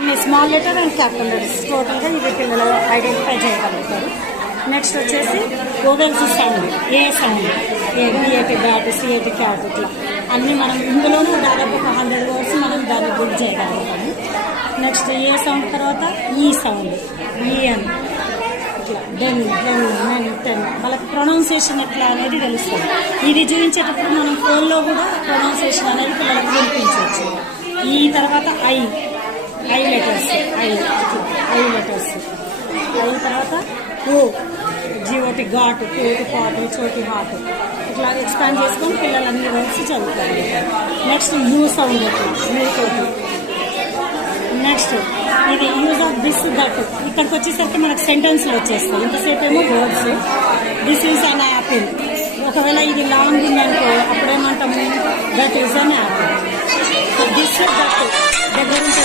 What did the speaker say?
అన్ని small letter and capital letters టోటల్గా ఇవి పిల్లలు ఐడెంటిఫై చేయగలుగుతారు. నెక్స్ట్ వచ్చేసి ఓవెల్స్ సౌండ్, ఏ సౌండ్, ఏ బిఏటి బ్యాట్, సిఏటి క్యాట్, ఇట్లా అన్నీ మనం ఇందులోనూ దాదాపు ఒక 100 వర్డ్స్ మనం దాన్ని బిల్డ్ చేయగలుగుతాము. నెక్స్ట్ ఏ సౌండ్ తర్వాత ఈ సౌండ్, ఈఎన్, ఇట్లా డెన్, డెన్, మెన్, టెన్, వాళ్ళకి ప్రొనౌన్సియేషన్ ఎట్లా అనేది తెలుస్తుంది. ఇది చూపించేటప్పుడు మనం ఫోన్లో కూడా ప్రొనౌన్సియేషన్ అనేది పిల్లలకు వినిపించవచ్చు. ఈ తర్వాత I letters, I letters, I తర్వాత ఓ, జీఓటి ఘాట్, కోటి పాట్, చోటి హాట్, ఇట్లా ఎక్స్పాండ్ చేసుకొని పిల్లలు అన్ని వర్డ్స్ చదువుతారు. నెక్స్ట్ యూ సౌండ్, యూ తోటి. నెక్స్ట్ ఇది యూజ్ ఆఫ్ దిస్ దట్, ఇక్కడికి వచ్చేసరికి మనకు సెంటెన్స్లు వచ్చేస్తాయి. ఇంతసేపు ఏమో words. This is an apple, ఒకవేళ ఇది లాంగ్ ఉందనుకో అప్పుడేమంటాము that is an apple. This that దగ్గర నుంచి